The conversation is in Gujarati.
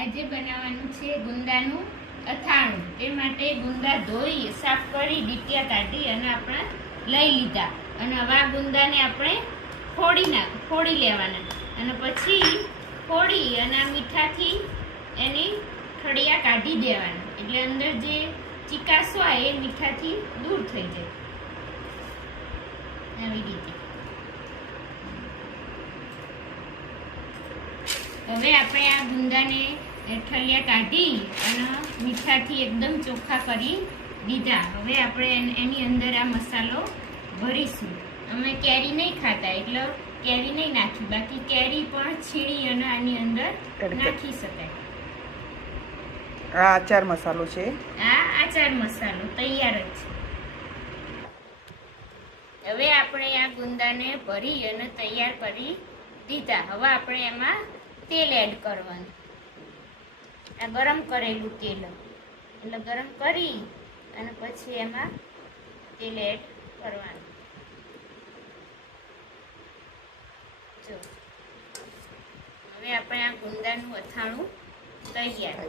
આજે બનાવવાનું છે ગુંદાનું અથાણું। તે માટે ગુંદા ધોઈ સાફ કરી ડીટિયા કાઢી અને આપણે લઈ લીધા અને હવે આ ગુંદાને આપણે ફોડી લેવાના અને પછી ફોડી અને આ મીઠાથી એની ઠળિયા કાઢી દેવાના એટલે અંદર જે ચીકાશ હોય એ મીઠાથી દૂર થઈ જાય આવી રીતે। હવે આપણે આ ગુંદાને ઠળિયા કાઢી અને મીઠાથી એકદમ ચોખ્ખા કરી દીધા। હવે આપણે એની અંદર આ મસાલો ભરીશું। અમે કેરી નહીં ખાતા એટલે કેરી નહીં નાખી, બાકી કેરી પણ છીણી અને આની અંદર નાખી શકાય। આ આચાર મસાલો છે, આ આચાર મસાલો તૈયાર જ છે। હવે આપણે આ ગુંદાને ભરી અને તૈયાર કરી દીધા। હવે આપણે એમાં તેલ એડ કરવાનું। આ ગરમ કરેલું તેલ એટલે ગરમ કરી અને પછી એમાં તેલ એડ કરવાનું। જો હવે આપણે આ ગુંદાનું અથાણું તૈયાર।